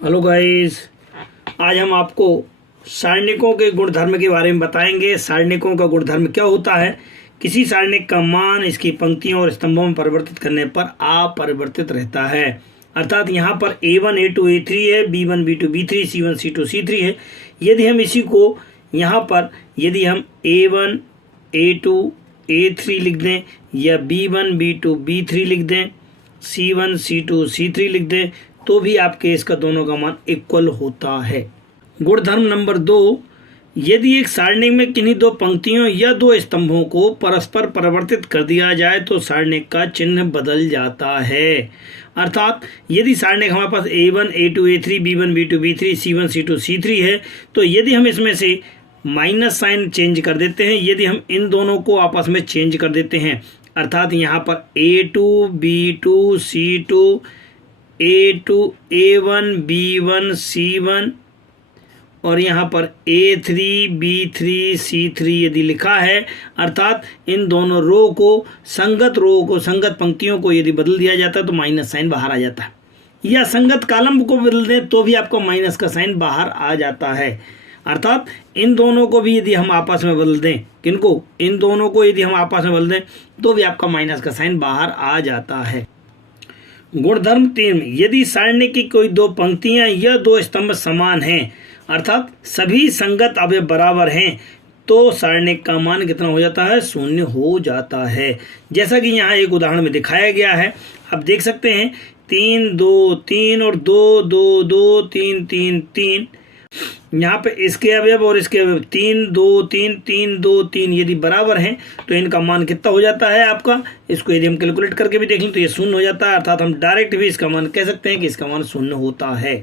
Hello guys, आज हम आपको सारणिकों के गुणधर्म के बारे में बताएंगे। सारणिकों का गुणधर्म क्या होता है। किसी सारणिक का मान इसकी पंक्तियों और स्तंभों में परिवर्तित करने पर अपरिवर्तित रहता है। अर्थात यहाँ पर A1 A2 A3 है, B1 B2 B3 C1 C2 C3 है। यदि हम इसी को यहाँ पर यदि हम A1 A2 A3 लिख दें या B1 B2 B3 लिख दें, C1 C2 C3 लिख दें, तो भी आपके इसका दोनों का मान इक्वल होता है। गुणधर्म नंबर 2, यदि एक सारणिक में किन्हीं दो पंक्तियों या दो स्तंभों को परस्पर परिवर्तित कर दिया जाए तो सारणिक का चिन्ह बदल जाता है। अर्थात यदि सारणिक हमारे पास A1 A2 A3 B1 B2 B3 C1 C2 C3 है, तो यदि हम इसमें से माइनस साइन चेंज कर देते हैं, यदि हम इन दोनों को आपस में चेंज कर देते हैं, अर्थात यहाँ पर A2 B2 C2 A2 A1 B1 C1 और यहाँ पर A3 B3 C3 यदि लिखा है, अर्थात इन दोनों रो को संगत पंक्तियों को यदि बदल दिया जाता है तो माइनस साइन बाहर आ जाता है, या संगत कॉलम को बदल दें तो भी आपको माइनस का साइन बाहर आ जाता है। अर्थात इन दोनों को भी यदि हम आपस में बदल दें, किनको, इन दोनों को यदि हम आपस में बदल दें तो भी आपका माइनस का साइन बाहर आ जाता है। गुणधर्म 3, यदि सारणिक की कोई दो पंक्तियां या दो स्तंभ समान हैं, अर्थात सभी संगत अवयव बराबर हैं, तो सारणिक का मान कितना हो जाता है, शून्य हो जाता है। जैसा कि यहाँ एक उदाहरण में दिखाया गया है, आप देख सकते हैं 3 2 3 और 2 2 2 3 3 3। यहाँ पे इसके अवयव और इसके अवयव 3 2 3 3 2 3 यदि बराबर हैं तो इनका मान कितना हो जाता है आपका। इसको यदि हम कैलकुलेट करके भी देख लें तो ये शून्य हो जाता है। अर्थात हम डायरेक्ट भी इसका मान कह सकते हैं कि इसका मान शून्य होता है।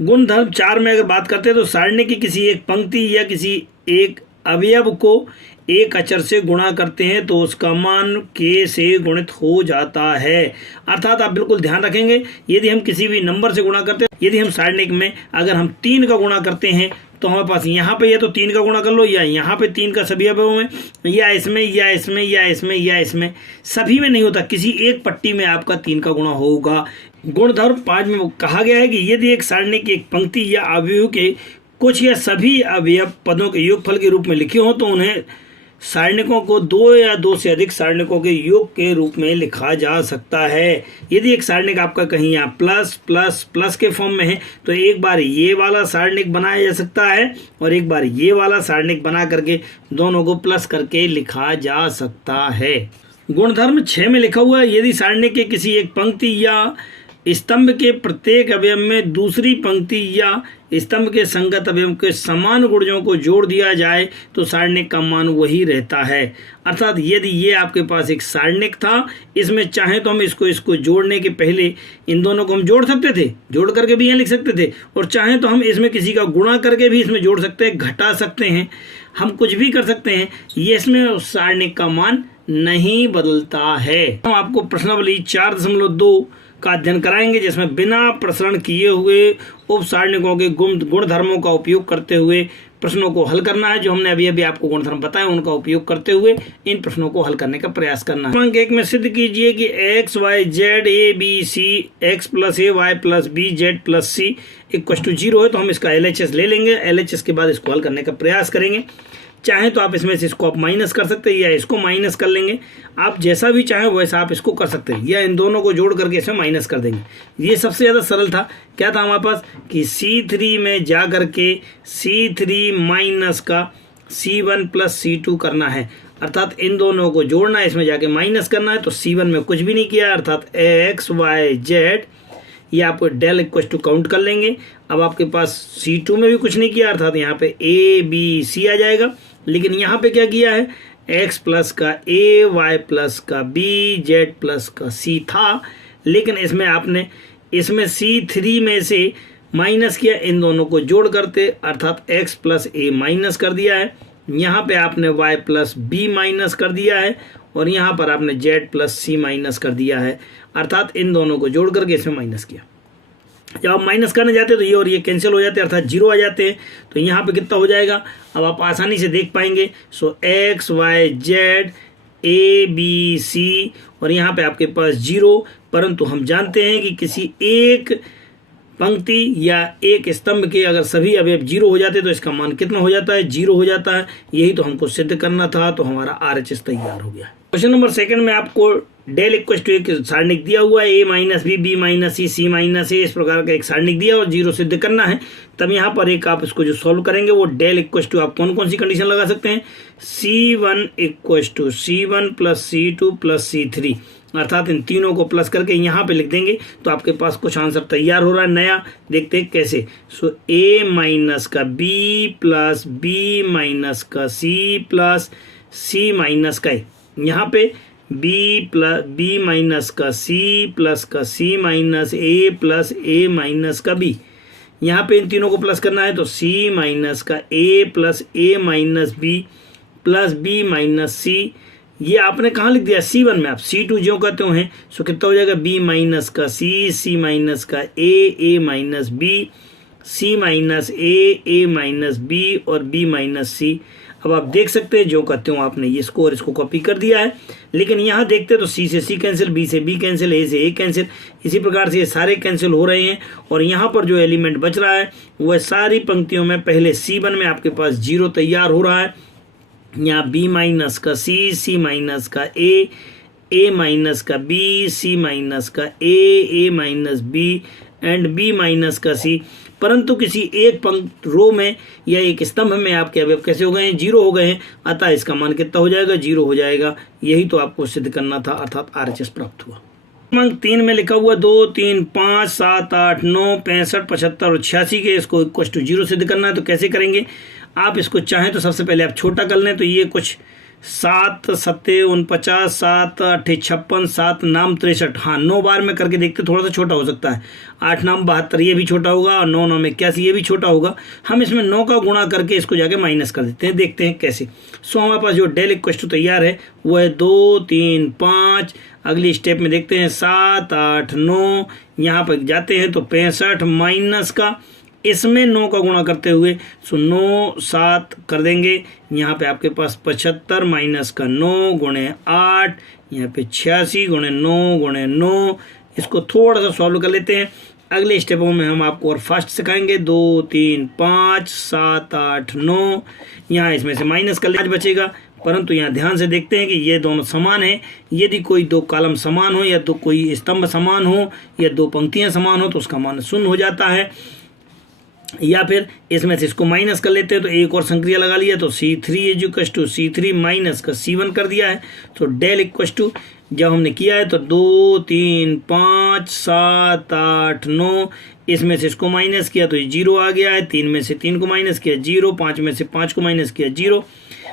गुणधर्म 4 में अगर बात करते हैं तो सारणी की किसी एक पंक्ति या किसी एक अवयव को एक अचर से गुणा करते हैं तो उसका मान k से गुणित हो जाता है। अर्थात आप बिल्कुल ध्यान रखेंगे, यदि हम किसी भी नंबर से गुणा करते हैं, यदि हम सारणिक में अगर हम 3 का गुणा करते हैं तो हमारे पास यहाँ पे या तो 3 का गुणा कर लो, या यहाँ पे 3 का सभी अवयव में, या इसमें या इसमें या इसमें या इसमें, सभी में नहीं होता, किसी एक पट्टी में आपका 3 का गुणा होगा। गुणधर्म 5 में कहा गया है कि यदि एक सारणिक की एक पंक्ति या अवयव के कुछ या सभी अवयव पदों के योगफल के रूप में लिखे हों तो उन्हें सारणिकों को 2 या 2 से अधिक सारणिकों के योग के रूप में लिखा जा सकता है। यदि एक सारणिक आपका कहीं यहाँ प्लस प्लस प्लस के फॉर्म में है तो एक बार ये वाला सारणिक बनाया जा सकता है और एक बार ये वाला सारणिक बना करके दोनों को प्लस करके लिखा जा सकता है। गुणधर्म 6 में लिखा हुआ है, यदि सारणिक के किसी एक पंक्ति या स्तंभ के प्रत्येक अवयव में दूसरी पंक्ति या स्तंभ के संगत अवयव के समान गुणजों को जोड़ दिया जाए तो सारणिक का मान वही रहता है। अर्थात यदि ये आपके पास एक सारणिक था, इसमें चाहे तो हम इसको जोड़ने के पहले इन दोनों को हम जोड़ सकते थे, जोड़ करके भी यहाँ लिख सकते थे, और चाहे तो हम इसमें किसी का गुणा करके भी इसमें जोड़ सकते हैं, घटा सकते हैं, हम कुछ भी कर सकते हैं, ये इसमें सारणिक का मान नहीं बदलता है। हम आपको प्रश्नावली 4.2 का अध्ययन कराएंगे, जिसमें बिना प्रसरण किए हुए उप सारणिकों के गुणधर्मों का उपयोग करते हुए प्रश्नों को हल करना है। जो हमने अभी आपको गुणधर्म बताए उनका उपयोग करते हुए इन प्रश्नों को हल करने का प्रयास करना है। क्रमांक 1 में सिद्ध कीजिए कि x y z a b c x plus a y plus b z plus c इक्वल टू 0 है, तो हम इसका LHS ले लेंगे। LHS के बाद इसको हल करने का प्रयास करेंगे। चाहे तो आप इसमें से इसको आप माइनस कर सकते हैं या इसको माइनस कर लेंगे, आप जैसा भी चाहें वैसा आप इसको कर सकते हैं, या इन दोनों को जोड़ करके इसमें माइनस कर देंगे। ये सबसे ज़्यादा सरल था। क्या था हमारे पास कि C3 में जा करके C3 माइनस का C1 प्लस C2 करना है, अर्थात इन दोनों को जोड़ना है, इसमें जाके माइनस करना है। तो C1 में कुछ भी नहीं किया, अर्थात x y z ये आप डेल इक्वल टू काउंट कर लेंगे। अब आपके पास C2 में भी कुछ नहीं किया, अर्थात यहाँ पे a b c आ जाएगा। लेकिन यहाँ पे क्या किया है, x प्लस का a y प्लस का b z प्लस का c था, लेकिन इसमें आपने इसमें C3 में से माइनस किया, इन दोनों को जोड़ करते, अर्थात x प्लस a माइनस कर दिया है, यहाँ पे आपने y प्लस b माइनस कर दिया है, और यहाँ पर आपने z प्लस c माइनस कर दिया है, अर्थात इन दोनों को जोड़ करके इसमें माइनस किया। जब आप माइनस करने जाते हैं तो ये और ये कैंसिल हो जाते हैं, अर्थात 0 आ जाते हैं। तो यहाँ पे कितना हो जाएगा, अब आप आसानी से देख पाएंगे। सो x y z a b c और यहाँ पे आपके पास 0, परंतु हम जानते हैं कि किसी एक पंक्ति या एक स्तंभ के अगर सभी अवयव 0 हो जाते तो इसका मान कितना हो जाता है, 0 हो जाता है। यही तो हमको सिद्ध करना था, तो हमारा RHS तैयार हो गया। क्वेश्चन नंबर 2 में आपको डेल इक्वल टू एक सारणिक दिया हुआ है, a minus B, B minus C, C minus A, इस प्रकार का एक सारणिक दिया और 0 सिद्ध करना है। तब यहाँ पर एक आप इसको जो सॉल्व करेंगे वो डेल इक्वल टू आप कौन कौन सी कंडीशन लगा सकते हैं, C1 equal to C1 plus C2 plus C3, अर्थात इन तीनों को प्लस करके यहाँ पे लिख देंगे तो आपके पास कुछ आंसर तैयार हो रहा है नया। देखते हैं कैसे। सो a माइनस का b प्लस b माइनस का c प्लस c माइनस का a, यहाँ पे b माइनस का c प्लस का c minus a plus a minus का b, यहाँ पे इन तीनों को प्लस करना है तो c माइनस का a plus a minus b plus b minus c। ये आपने कहाँ लिख दिया, C1 में। आप C2 जो कहते हैं सो कितना हो जाएगा, b माइनस का c, c माइनस का a minus b, c minus a minus b और b माइनस c। अब आप देख सकते हैं जो कहते हो आपने ये इसको और इसको कॉपी कर दिया है, लेकिन यहाँ देखते तो c से c कैंसिल, b से b कैंसिल, a से a कैंसिल, इसी प्रकार से ये सारे कैंसिल हो रहे हैं। और यहाँ पर जो एलिमेंट बच रहा है वह सारी पंक्तियों में पहले C1 में आपके पास 0 तैयार हो रहा है। यहाँ b माइनस का c, c माइनस का a माइनस का b, c माइनस का a minus b and b minus का c। परंतु किसी एक रो में या एक स्तंभ में आपके अवयव कैसे हो गए हैं, 0 हो गए हैं, अतः इसका मान कितना हो जाएगा, 0 हो जाएगा। यही तो आपको सिद्ध करना था, अर्थात RHS प्राप्त हुआ। क्रमांक 3 में लिखा हुआ 2, 3, 5, 7, 8, 9, 65, 75 और 86 के इसको इक्वल टू 0 सिद्ध करना है। तो कैसे करेंगे, आप इसको चाहें तो सबसे पहले आप छोटा कर लें। तो ये कुछ 7 सत्ते 49, 7 8 56, 7 नाम 63, हाँ 9 बार में करके देखते थोड़ा सा छोटा हो सकता है। 8 नाम 72, ये भी छोटा होगा, और 9 9 में 81, ये भी छोटा होगा। हम इसमें 9 का गुणा करके इसको जाके माइनस कर देते हैं, देखते हैं कैसे। सो हमारे पास जो डेल इक्वल टू तैयार है वो है 2, 3, 5। अगली स्टेप में देखते हैं 7, 8, 9, यहाँ पर जाते हैं तो 65 माइनस का इसमें 9 का गुणा करते हुए सो 9 7 कर देंगे। यहाँ पे आपके पास 75 माइनस का 9 गुणे 8, यहाँ पे 86 गुणे 9 गुणे 9। इसको थोड़ा सा सॉल्व कर लेते हैं। अगले स्टेपों में हम आपको और फास्ट सिखाएंगे। 2, 3, 5, 7, 8, 9, यहाँ इसमें से माइनस कर ले बचेगा, परंतु यहाँ ध्यान से देखते हैं कि ये दोनों समान हैं। यदि कोई 2 कॉलम समान हो या तो कोई स्तंभ समान हो या 2 पंक्तियाँ समान हो तो उसका मान शून्य हो जाता है। या फिर इसमें से इसको माइनस कर लेते हैं तो एक और संक्रिया लगा लिया तो C3 equal to C3 minus का C1 कर दिया है। तो डेल इक्वल टू जब हमने किया है तो 2, 3, 5, 7, 8, 9, इसमें से इसको माइनस किया तो ये 0 आ गया है। 3 में से 3 को माइनस किया 0, 5 में से 5 को माइनस किया 0।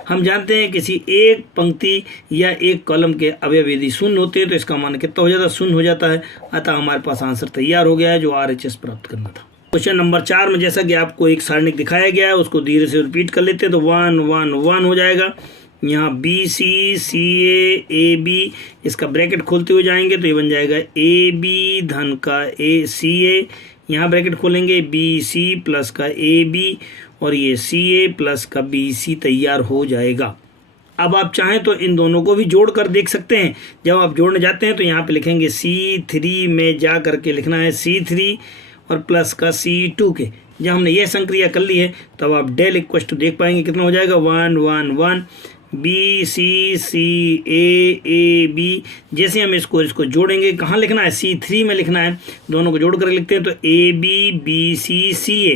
हम जानते हैं किसी एक पंक्ति या एक कॉलम के अवयव यदि शून्य होते हैं तो इसका मान कितना हो जाता है, शून्य हो जाता है। अतः हमारे पास आंसर तैयार हो गया है जो RHS प्राप्त करना था। क्वेश्चन नंबर 4 में जैसा कि आपको एक सारणिक दिखाया गया है उसको धीरे से रिपीट कर लेते हैं तो 1 1 1 हो जाएगा। यहाँ BC CA AB इसका ब्रैकेट खोलते हुए जाएंगे तो ये बन जाएगा AB धन का CA, यहाँ ब्रैकेट खोलेंगे BC प्लस का AB और ये CA प्लस का BC तैयार हो जाएगा। अब आप चाहें तो इन दोनों को भी जोड़ कर देख सकते हैं। जब आप जोड़ने जाते हैं तो यहाँ पे लिखेंगे C3 में जा करके लिखना है C3 और प्लस का C2 के। जब हमने ये संक्रिया कर ली है तब आप डेल इक्वल टू देख पाएंगे कितना हो जाएगा 1 1 1 BC CA AB। जैसे हम इसको जोड़ेंगे, कहाँ लिखना है, C3 में लिखना है। दोनों को जोड़ कर लिखते हैं तो AB BC CA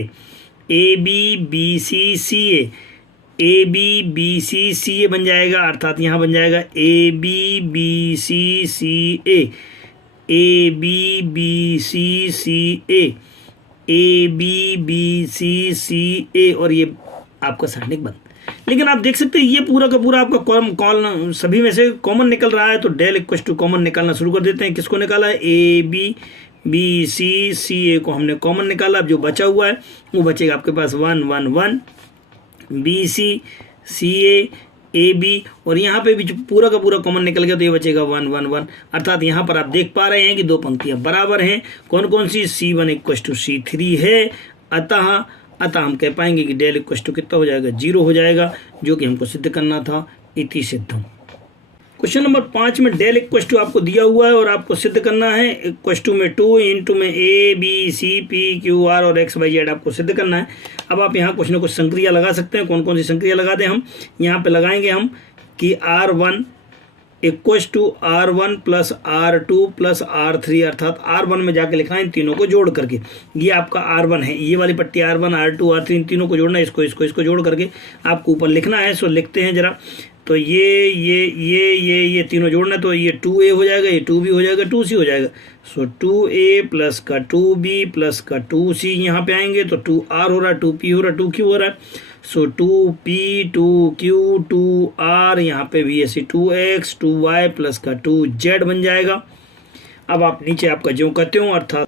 AB BC CA AB BC CA बन जाएगा, अर्थात यहाँ बन जाएगा AB BC CA AB BC CA AB BC CA और ये आपका सारणिक बन। लेकिन आप देख सकते हैं ये पूरा का पूरा आपका कॉलम सभी में से कॉमन निकल रहा है। तो डेल इक्वल टू कॉमन निकालना शुरू कर देते हैं। किसको निकाला है, AB BC CA को हमने कॉमन निकाला। अब जो बचा हुआ है वो बचेगा आपके पास 1 1 1 BC CA AB और यहाँ पे भी जो पूरा का पूरा कॉमन निकल गया तो ये बचेगा 1 1 1। अर्थात यहाँ पर आप देख पा रहे हैं कि 2 पंक्तियाँ बराबर हैं। कौन कौन सी, C1 इक्वल टू C3 है। अतः हम कह पाएंगे कि डेल इक्वल टू कितना हो जाएगा, 0 हो जाएगा, जो कि हमको सिद्ध करना था। इति सिद्धम। क्वेश्चन नंबर 5 में डेल इक्वल टू आपको दिया हुआ है और आपको सिद्ध करना है इक्वल टू में 2 इंटू में A B C P Q R और एक्स वाई जेड आपको सिद्ध करना है। अब आप यहाँ कुछ ना कुछ संक्रिया लगा सकते हैं। कौन कौन सी संक्रिया लगा दें हम यहाँ पे लगाएंगे हम कि R1 equal to R1 plus R2 plus R3, अर्थात R1 में जाके लिखना है इन तीनों को जोड़ करके। ये आपका R1 है, ये वाली पट्टी R1 R2 R3 इन तीनों को जोड़ना है, इसको जोड़ करके आपको ऊपर लिखना है। सो लिखते हैं जरा, तो ये तीनों जोड़ना है, तो ये 2A हो जाएगा, ये 2B हो जाएगा, 2C हो जाएगा। सो 2A प्लस का 2B प्लस का 2C यहाँ पे आएंगे तो 2R हो रहा है, 2P हो रहा है, 2Q हो रहा है। सो 2P 2Q 2R यहाँ पे भी ऐसे 2X 2Y प्लस का 2Z बन जाएगा। अब आप नीचे आपका ज्यों करते हो अर्थात,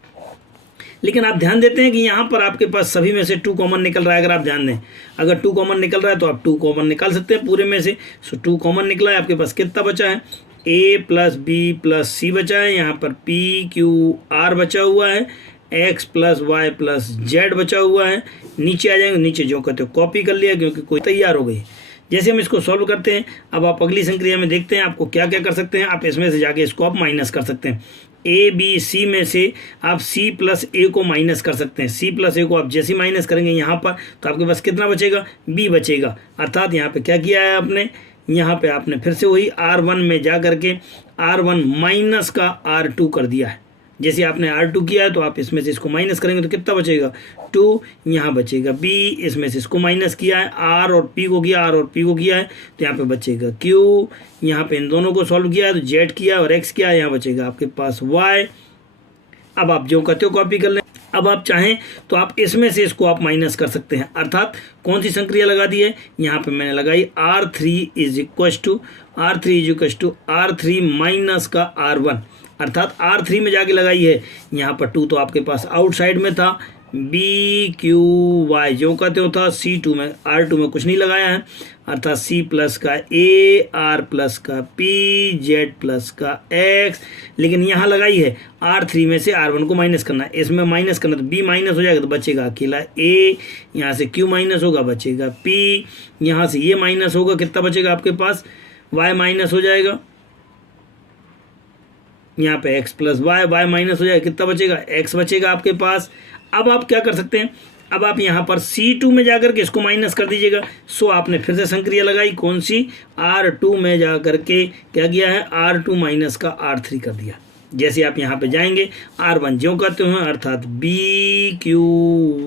लेकिन आप ध्यान देते हैं कि यहाँ पर आपके पास सभी में से 2 कॉमन निकल रहा है। अगर आप ध्यान दें, अगर 2 कॉमन निकल रहा है तो आप 2 कॉमन निकाल सकते हैं पूरे में से। सो 2 कॉमन निकला है, आपके पास कितना बचा है, A plus B plus C बचा है, यहाँ पर P Q R बचा हुआ है, X plus Y plus Z बचा हुआ है। नीचे आ जाएंगे, नीचे जो कहते हो कॉपी कर लिया क्योंकि कोई तैयार हो गई। जैसे हम इसको सॉल्व करते हैं, अब आप अगली संक्रिया में देखते हैं आपको क्या क्या कर सकते हैं। आप इसमें से जाके इसको आप माइनस कर सकते हैं। ए बी सी में से आप सी प्लस ए को माइनस कर सकते हैं। सी प्लस ए को आप जैसे माइनस करेंगे यहाँ पर तो आपके पास कितना बचेगा, बी बचेगा। अर्थात यहाँ पे क्या किया है आपने, यहाँ पे आपने फिर से वही R1 में जा करके R1 माइनस का R2 कर दिया है। जैसे आपने R2 किया है तो आप इसमें से इसको माइनस करेंगे तो कितना बचेगा, 2 यहाँ बचेगा। B इसमें से इसको माइनस किया है, R और P को किया, R और P को किया है तो यहाँ पे बचेगा Q। यहाँ पे इन दोनों को सॉल्व किया है तो Z किया और X किया, यहाँ बचेगा आपके पास Y। अब आप जो कहते हो कॉपी कर लें। अब आप चाहें तो आप इसमें से इसको आप माइनस कर सकते हैं। अर्थात कौन सी संक्रिया लगा दी है, यहाँ पे मैंने लगाई R3 is equal to R3 minus का R1, अर्थात R3 में जाके लगाई है। यहाँ पर 2 तो आपके पास आउटसाइड में था, B Q Y जो कहते हो था, C2 में R2 में कुछ नहीं लगाया है, अर्थात C प्लस का A R प्लस का P Z प्लस का X। लेकिन यहाँ लगाई है R3 में से R1 को माइनस करना है, इसमें माइनस करना तो B माइनस हो जाएगा तो बचेगा अकेला A, यहाँ से Q माइनस होगा बचेगा P, यहाँ से ये माइनस होगा, कितना बचेगा आपके पास, Y माइनस हो जाएगा, यहाँ पे x प्लस y माइनस हो जाएगा, कितना बचेगा, x बचेगा आपके पास। अब आप क्या कर सकते हैं, अब आप यहाँ पर C2 में जाकर के इसको माइनस कर दीजिएगा। सो आपने फिर से संक्रिया लगाई, कौन सी, R2 में जाकर के क्या किया है, R2 माइनस का R3 कर दिया। जैसे आप यहाँ पे जाएंगे R1 ज्यों करते हो अर्थात B Q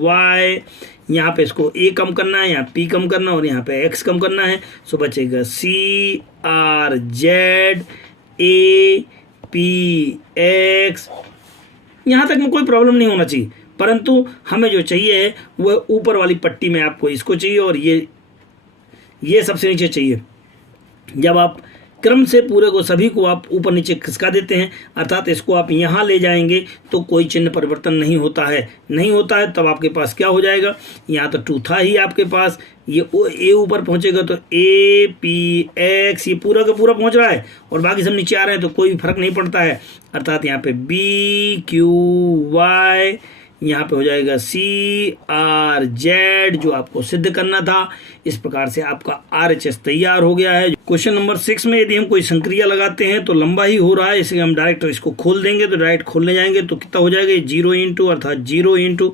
Y, यहाँ पे इसको A कम करना है, यहाँ P कम करना है और यहाँ पे X कम करना है। सो बचेगा C R Z A P X। यहाँ तक में कोई प्रॉब्लम नहीं होना चाहिए, परंतु हमें जो चाहिए है वह ऊपर वाली पट्टी में आपको इसको चाहिए और ये सबसे नीचे चाहिए। जब आप क्रम से पूरे को सभी को आप ऊपर नीचे खिसका देते हैं, अर्थात इसको आप यहाँ ले जाएंगे तो कोई चिन्ह परिवर्तन नहीं होता है, तब आपके पास क्या हो जाएगा, यहाँ तो 2 था ही आपके पास, ये ए ऊपर पहुँचेगा तो A P X ये पूरा का पूरा पहुँच रहा है और बाकी सब नीचे आ रहे हैं तो कोई फर्क नहीं पड़ता है। अर्थात यहाँ पे B Q Y, यहाँ पे हो जाएगा C R Z जो आपको सिद्ध करना था। इस प्रकार से आपका RHS तैयार हो गया है। क्वेश्चन नंबर 6 में यदि हम कोई संक्रिया लगाते हैं तो लंबा ही हो रहा है, इसलिए हम डायरेक्ट इसको खोल देंगे, तो डायरेक्ट खोलने जाएंगे तो कितना हो जाएगा, 0 इंटू अर्थात 0 इंटू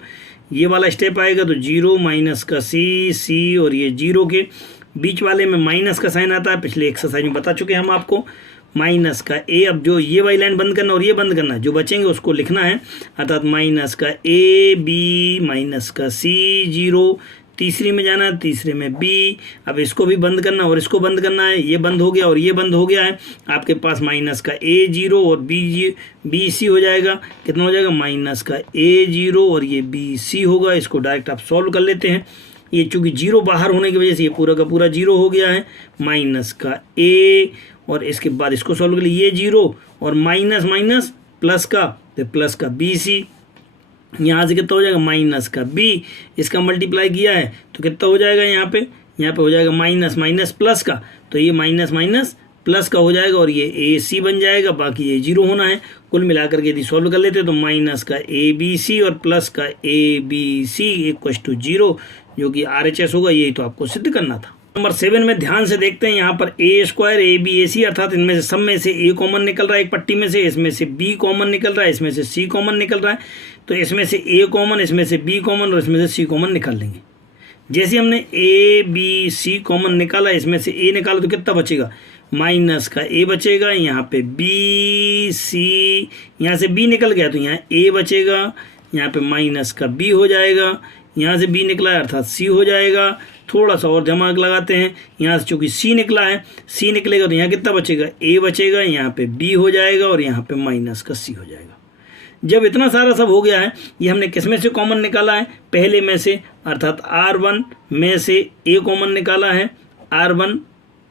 ये वाला स्टेप आएगा तो 0 माइनस का C और ये 0 के बीच वाले में माइनस का साइन आता है, पिछले एक्सरसाइज में बता चुके हैं हम आपको, माइनस का A। अब जो ये वाली लाइन बंद करना और ये बंद करना, जो बचेंगे उसको लिखना है, अर्थात माइनस का A B माइनस का C 0, तीसरी में जाना, तीसरे में B। अब इसको भी बंद करना और इसको बंद करना है, ये बंद हो गया और ये बंद हो गया है। आपके पास माइनस का A 0 और B C हो जाएगा, कितना हो जाएगा, माइनस का A 0 और ये B C होगा। इसको डायरेक्ट आप सॉल्व कर लेते हैं। ये चूंकि 0 बाहर होने की वजह से ये पूरा का पूरा 0 हो गया है, माइनस का A और इसके बाद इसको सॉल्व कर लिए, ये 0 और माइनस माइनस प्लस का, तो प्लस का B C, यहाँ से कितना हो जाएगा, माइनस का B, इसका मल्टीप्लाई किया है तो कितना हो जाएगा, यहाँ पे हो जाएगा माइनस माइनस प्लस का, तो ये माइनस माइनस प्लस का हो जाएगा और ये AC बन जाएगा, बाकी ये 0 होना है। कुल मिलाकर के यदि सॉल्व कर लेते तो माइनस का ABC और प्लस का ABC इक्वल टू 0 जो कि RHS होगा, यही तो आपको सिद्ध करना था। नंबर 7 में ध्यान से देखते हैं, यहाँ पर ए स्क्वायर ए बी ए सी, अर्थात इनमें से सब में से ए कॉमन निकल रहा है एक पट्टी में से, इसमें से बी कॉमन निकल रहा है, इसमें से सी कॉमन निकल रहा है। तो इसमें से ए कॉमन, इसमें से बी कॉमन और इसमें से सी कॉमन निकाल लेंगे। जैसे हमने ए बी सी कॉमन निकाला, इसमें से ए निकाला तो कितना बचेगा, माइनस का ए बचेगा। यहाँ पे बी सी, यहाँ से बी निकल गया तो यहाँ ए बचेगा, यहाँ पे माइनस का बी हो जाएगा, यहाँ से बी निकला है अर्थात सी हो जाएगा। थोड़ा सा और दिमाग लगाते हैं, यहाँ से चूंकि सी निकला है, सी निकलेगा तो यहाँ कितना बचेगा, ए बचेगा, यहाँ पे बी हो जाएगा और यहाँ पे माइनस का सी हो जाएगा। जब इतना सारा सब हो गया है, ये हमने किस में से कॉमन निकाला है, पहले में से, अर्थात R1 में से ए कॉमन निकाला है, R1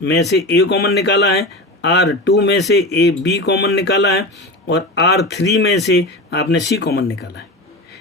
में से ए कॉमन निकाला है, R2 में से ए बी कॉमन निकाला है और R3 में से आपने सी कॉमन निकाला है।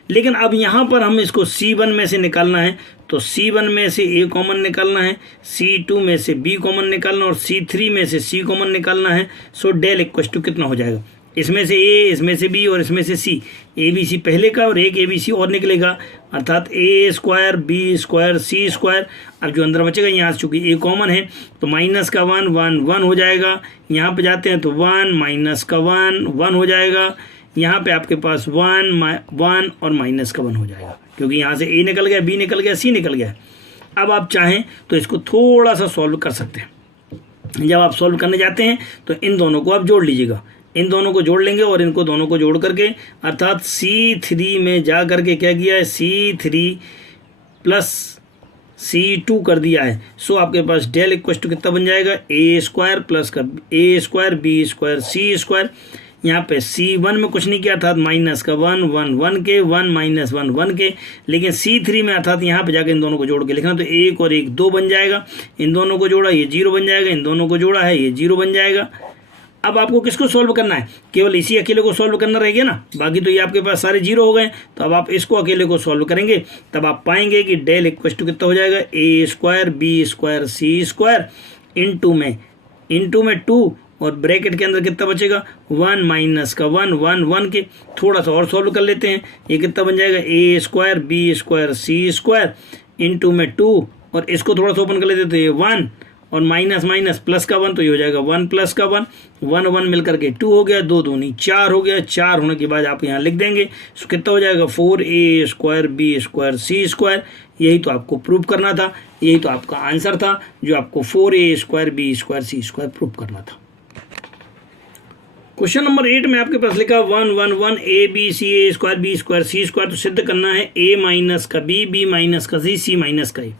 लेकिन अब यहाँ पर हम इसको C1 में से निकालना है, तो C1 में से A कॉमन निकालना है, C2 में से B कॉमन निकालना और C3 में से C कॉमन निकालना है। सो डेल इक्वल टू कितना हो जाएगा, इसमें से A, इसमें से B और इसमें से C, ABC पहले का और एक ABC और निकलेगा, अर्थात A square B square C square. अब जो अंदर बचेगा, यहाँ से चूँकि A कॉमन है तो माइनस का 1 1 1 हो जाएगा। यहाँ पे जाते हैं तो 1 माइनस का 1 1 हो जाएगा। यहाँ पे आपके पास 1 1 और माइनस का 1 हो जाएगा, क्योंकि यहाँ से A निकल गया, B निकल गया, C निकल गया। अब आप चाहें तो इसको थोड़ा सा सॉल्व कर सकते हैं। जब आप सॉल्व करने जाते हैं तो इन दोनों को आप जोड़ लीजिएगा, इन दोनों को जोड़ लेंगे और इनको दोनों को जोड़ करके, अर्थात C3 में जा करके क्या किया है, C3 प्लस C2 कर दिया है। सो आपके पास डेल इक्वल टू कितना बन जाएगा, ए स्क्वायर प्लस का ए square B square C square. यहाँ पे C1 में कुछ नहीं किया, अर्थात माइनस का 1 1 1 के 1 माइनस 1 1 के, लेकिन C3 में अर्थात यहाँ पे जाकर इन दोनों को जोड़ के लिखना, तो 1 और 1 2 बन जाएगा। इन दोनों को जोड़ा, ये 0 बन जाएगा, इन दोनों को जोड़ा है, ये 0 बन जाएगा। अब आपको किसको सॉल्व करना है, केवल इसी अकेले को सॉल्व करना रह गया ना, बाकी तो ये आपके पास सारे 0 हो गए। तो अब आप इसको अकेले को सॉल्व करेंगे, तब आप पाएंगे कि डेल इक्वल टू कितना हो जाएगा, ए square B square C square into में 2 और ब्रैकेट के अंदर कितना बचेगा, 1 माइनस का 1 1 1 के। थोड़ा सा और सॉल्व कर लेते हैं, ये कितना बन जाएगा, ए square B square C square into में 2 और इसको थोड़ा सा ओपन कर लेते तो ये 1 और माइनस माइनस प्लस का 1, तो ये हो जाएगा 1 प्लस का 1 1 1 मिलकर के 2 हो गया, 2 दूनी 4 हो गया। 4 होने के बाद आप यहाँ लिख देंगे, सो कितना हो जाएगा, 4a square B square C square. यही तो आपको प्रूव करना था, यही तो आपका आंसर था, जो आपको 4a square B square C square prove करना था। क्वेश्चन नंबर 8 में आपके पास लिखा 1 1 1 A B C A square B square C square. तो सिद्ध करना है a माइनस का बी माइनस का सी माइनस का ए।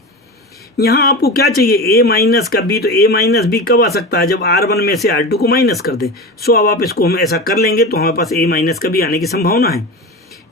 यहाँ आपको क्या चाहिए, ए माइनस का बी, तो ए माइनस बी कब आ सकता है, जब R1 में से R2 को माइनस कर दें। सो अब आप इसको हम ऐसा कर लेंगे तो हमारे पास ए माइनस का बी आने की संभावना है।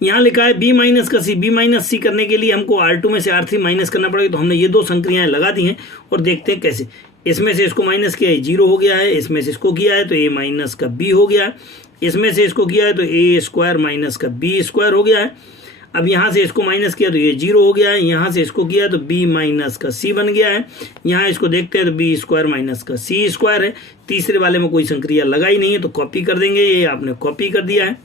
यहाँ लिखा है बी माइनस का सी, बी माइनस सी करने के लिए हमको R2 में से R3 माइनस करना पड़ेगा। तो हमने ये 2 संक्रियाएं लगा दी हैं और देखते हैं कैसे। इसमें से इसको माइनस किया है 0 हो गया है, इसमें से इसको किया है तो ए माइनस का बी हो गया है, इसमें से इसको किया है तो ए स्क्वायर माइनस का बी स्क्वायर हो गया है। अब यहाँ से इसको माइनस किया तो ये 0 हो गया है, यहाँ से इसको किया तो b माइनस का c बन गया है। यहाँ इसको देखते हैं तो b स्क्वायर माइनस का c स्क्वायर है। तीसरे वाले में कोई संक्रिया लगाई नहीं है तो कॉपी कर देंगे, ये आपने कॉपी कर दिया है।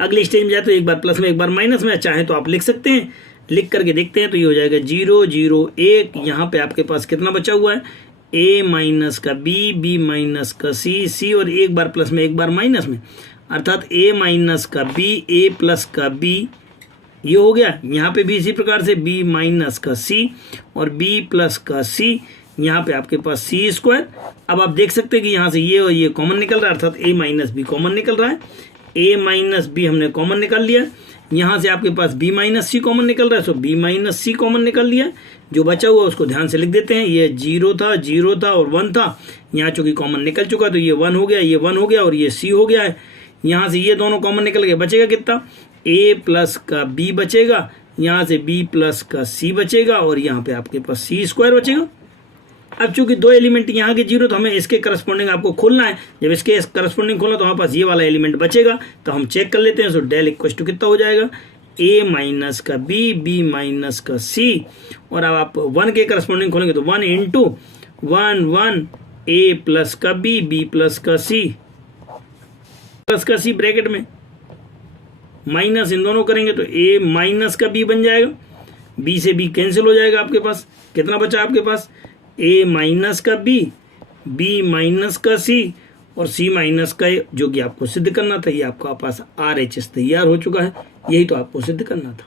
अगले स्टेज में जाए तो एक बार प्लस में एक बार माइनस में, चाहे तो आप लिख सकते हैं, लिख करके देखते हैं तो ये हो जाएगा 0 0 1। यहाँ पे आपके पास कितना बचा हुआ है, a माइनस का b माइनस का c और एक बार प्लस में एक बार माइनस में, अर्थात a माइनस का b a प्लस का b, ये हो गया। यहाँ पे भी इसी प्रकार से b माइनस का c और b प्लस का c, यहाँ पे आपके पास c स्क्वायर। अब आप देख सकते हैं कि यहाँ से ये और ये कॉमन निकल रहा है, अर्थात a माइनस बी कॉमन निकल रहा है। a माइनस बी हमने कॉमन निकाल लिया, यहाँ से आपके पास b माइनस सी कॉमन निकल रहा है, सो b माइनस सी कॉमन निकाल लिया। जो बचा हुआ उसको ध्यान से लिख देते हैं, ये 0 था और 1 था, यहाँ चूंकि कॉमन निकल चुका तो ये 1 हो गया, ये 1 हो गया और ये c हो गया है। यहाँ से ये दोनों कॉमन निकल गए, बचेगा कितना, a प्लस का b बचेगा, यहाँ से b प्लस का c बचेगा और यहाँ पे आपके पास c स्क्वायर बचेगा। अब चूंकि 2 एलिमेंट यहाँ के 0 तो हमें इसके करस्पॉन्डिंग आपको खोलना है। जब इसके करस्पॉन्डिंग खोलना तो हमारे पास ये वाला एलिमेंट बचेगा, तो हम चेक कर लेते हैं। सो डेल इक्वल टू कितना हो जाएगा, a माइनस का b माइनस का c, और अब आप 1 के करस्पॉन्डिंग खोलेंगे तो 1 इंटू 1 1 a प्लस का b प्लस का c ब्रैकेट में माइनस इन दोनों करेंगे तो a माइनस का b बन जाएगा। बी से बी कैंसिल हो जाएगा आपके पास, कितना बचा आपके पास, ए माइनस का बी माइनस का सी और सी माइनस का ए, जो कि आपको सिद्ध करना था। ये आपका पास RHS तैयार हो चुका है, यही तो आपको सिद्ध करना था।